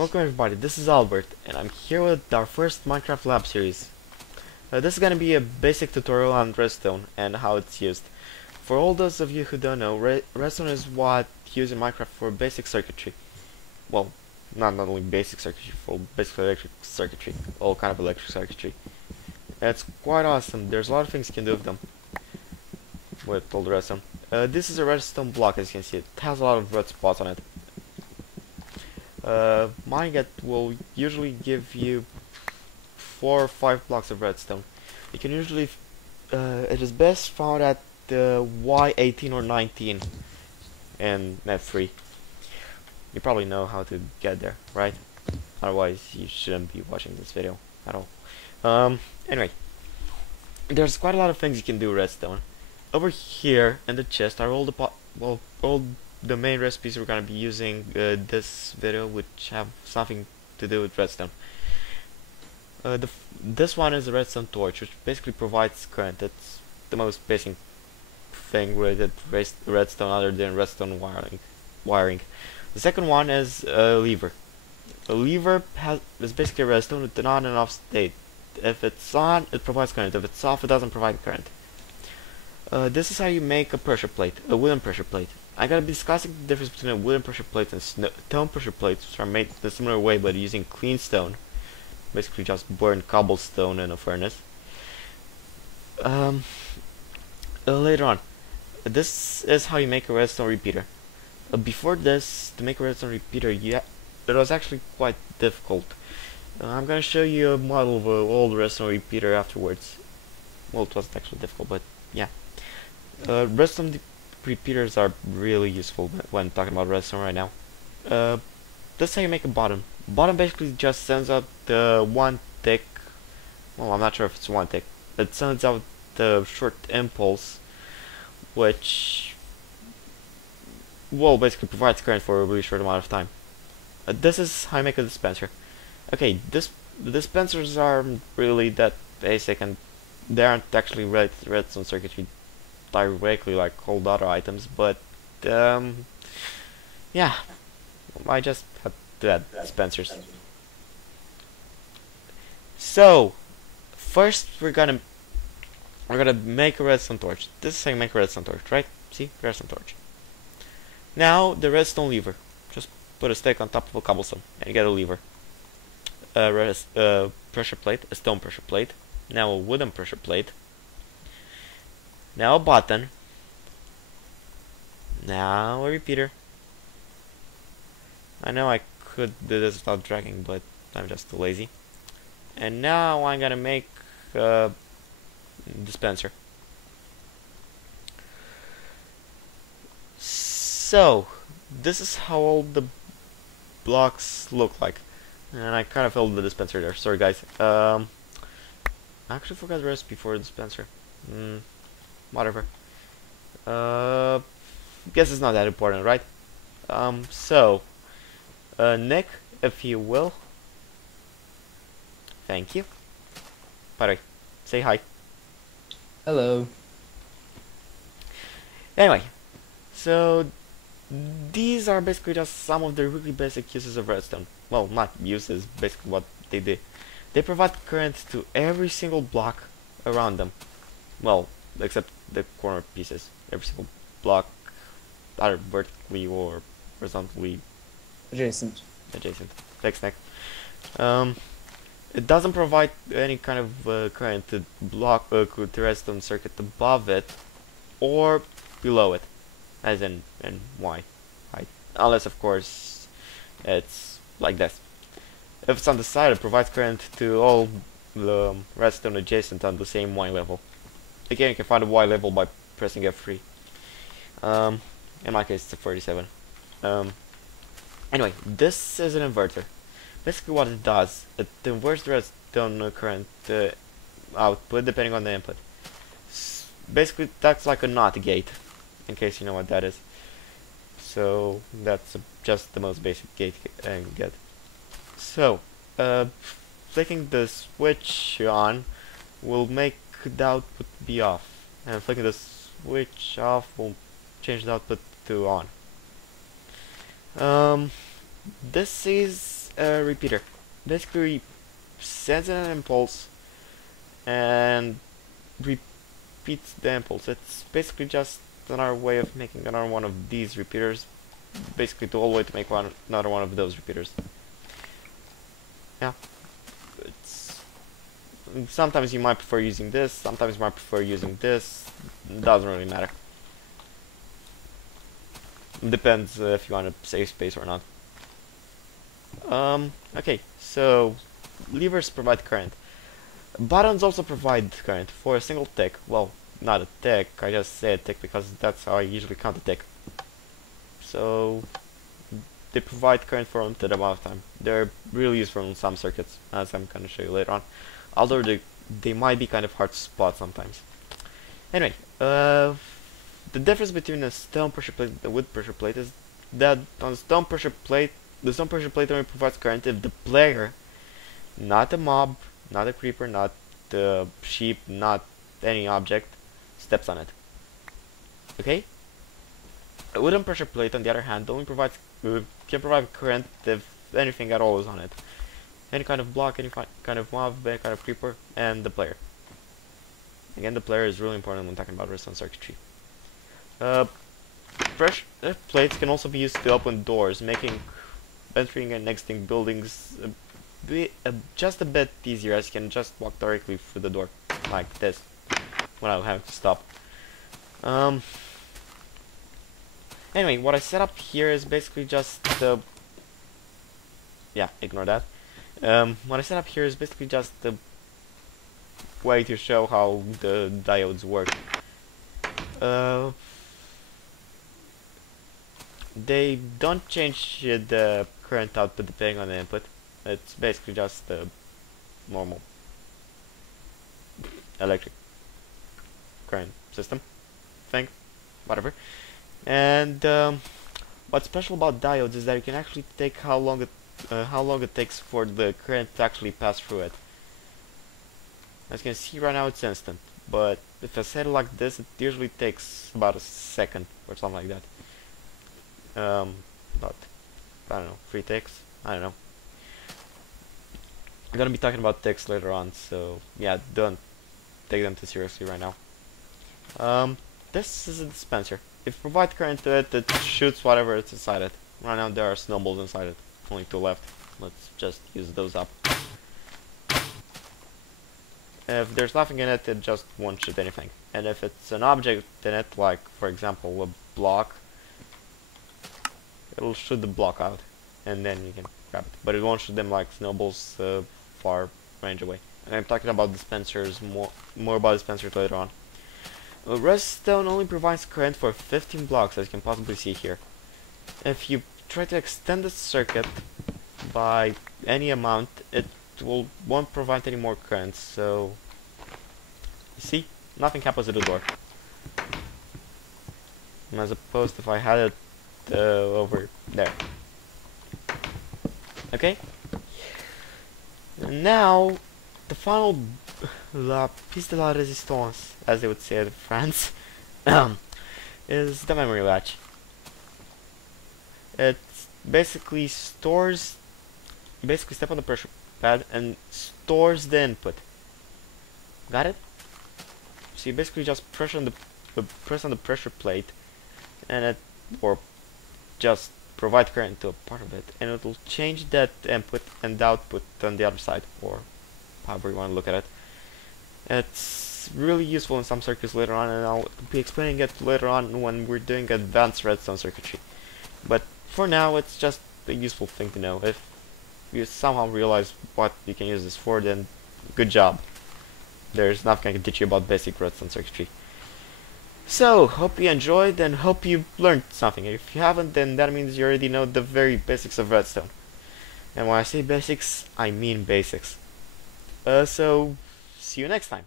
Welcome everybody, this is Albert, and I'm here with our first Minecraft Lab series. This is gonna be a basic tutorial on Redstone and how it's used. For all those of you who don't know, Redstone is what used in Minecraft for basic circuitry. Well, not only basic circuitry, for basic electric circuitry, all kind of electric circuitry. It's quite awesome, there's a lot of things you can do with them, with all the redstone. This is a redstone block, as you can see. It has a lot of red spots on it. Mining it will usually give you 4 or 5 blocks of redstone. You can usually, it is best found at Y18 or 19 in map 3. You probably know how to get there, right? Otherwise, you shouldn't be watching this video at all. Anyway, there's quite a lot of things you can do with redstone. Over here in the chest are all the main recipes we're gonna be using this video, which have something to do with redstone. This one is a redstone torch, which basically provides current. It's the most basic thing with redstone, other than redstone wiring. The second one is a lever. A lever is basically a redstone with an on and off state. If it's on, it provides current. If it's off, it doesn't provide current. This is how you make a pressure plate, a wooden pressure plate. I'm gonna be discussing the difference between a wooden pressure plate and stone pressure plates, which are made in a similar way but using clean stone. Basically just burn cobblestone in a furnace. Later on, this is how you make a redstone repeater. Before this, to make a redstone repeater, it was actually quite difficult. I'm gonna show you a model of an old redstone repeater afterwards. Well, it wasn't actually difficult, but yeah. Redstone repeaters are really useful when talking about redstone right now. This is how you make a bottom. Bottom basically just sends out the one tick. Well, I'm not sure if it's one tick. It sends out the short impulse, which, well, basically provides current for a really short amount of time. This is how you make a dispenser. Okay, the dispensers aren't really that basic, and they aren't actually related to redstone circuitry directly like all the other items, but yeah, I just had to add dispensers. So first we're gonna make a redstone torch. This is how you make a redstone torch, right? See, redstone torch. Now the redstone lever. Just put a stick on top of a cobblestone and you get a lever. Pressure plate, a stone pressure plate. Now a wooden pressure plate. Now a button. Now a repeater. I know I could do this without dragging, but I'm just too lazy. And now I'm gonna make a dispenser. So this is how all the blocks look like. And I kind of filled the dispenser there. Sorry guys. I actually forgot the recipe for the dispenser. Whatever. Guess it's not that important, right? Nick, if you will. Thank you. By the way, say hi. Hello. Anyway, so these are basically just some of the really basic uses of redstone. Well, not uses, basically what they do. They provide current to every single block around them. Well, except the corner pieces. Every single block, either vertically or horizontally Adjacent. Thanks, Nick. It doesn't provide any kind of current to to redstone circuit above it or below it, as in Y, right? Unless, of course, it's like this. If it's on the side, it provides current to all the redstone adjacent on the same Y level. Again, you can find a Y level by pressing F3. In my case, it's a 37. Anyway, this is an inverter. Basically what it does, it inverts the redstone current output depending on the input. Basically, that's like a NOT gate, in case you know what that is. So, that's just the most basic gate you get. So, flicking the switch on will make the output be off, and flicking the switch off will change the output to on. This is a repeater. Basically sends an impulse and repeats the impulse. It's basically just another way of making another one of these repeaters. Basically the whole way to make another one of those repeaters. Yeah. It's sometimes you might prefer using this, sometimes you might prefer using this. Doesn't really matter. Depends if you want to save space or not. Okay, so levers provide current. Buttons also provide current for a single tick. Well, not a tick, I just say a tick because that's how I usually count a tick. So they provide current for a limited amount of time. They're really useful in some circuits, as I'm going to show you later on. Although they might be kind of hard to spot sometimes. Anyway, the difference between a stone pressure plate and a wood pressure plate is that on the stone pressure plate only provides current if the player, not a mob, not a creeper, not the sheep, not any object, steps on it. Okay? A wooden pressure plate, on the other hand, only can provide current if anything at all is on it. Any kind of block, any kind of mob, any kind of creeper, and the player. Again, the player is really important when talking about redstone circuitry. Pressure plates can also be used to open doors, making entering and exiting buildings just a bit easier, as you can just walk directly through the door, like this, without having to stop. Anyway, what I set up here is basically just the... yeah, ignore that. What I set up here is basically just the way to show how the diodes work. They don't change the current output depending on the input. It's basically just the normal electric current system thing, whatever. And what's special about diodes is that you can actually take how long it takes for the current to actually pass through it. As you can see right now, it's instant, but if I set it like this, it usually takes about a second or something like that. About, I don't know, 3 ticks? I don't know. I'm gonna be talking about ticks later on, so yeah, don't take them too seriously right now. This is a dispenser. If you provide current to it, it shoots whatever is inside it. Right now there are snowballs inside it. Only 2 left. Let's just use those up. If there's nothing in it, it just won't shoot anything. And if it's an object in it, like for example a block, it'll shoot the block out, and then you can grab it. But it won't shoot them like snowballs far range away. And I'm talking about dispensers, more about dispensers later on. Redstone only provides current for 15 blocks, as you can possibly see here. If you try to extend the circuit by any amount, it won't provide any more current. So you see, nothing happens to the door. As opposed to if I had it over there. Okay. And now the final la piece de la résistance, as they would say in France, is the memory latch. It basically stores. You basically step on the pressure pad and stores the input. Got it? So you basically just press on the pressure plate, and it, or just provide current to a part of it, and it will change that input and output on the other side, or however you want to look at it. It's really useful in some circuits later on, and I'll be explaining it later on when we're doing advanced redstone circuitry. But for now, it's just a useful thing to know. If you somehow realize what you can use this for, then good job. There's nothing I can teach you about basic redstone circuitry. So, hope you enjoyed and hope you learned something. If you haven't, then that means you already know the very basics of redstone. And when I say basics, I mean basics. So, see you next time.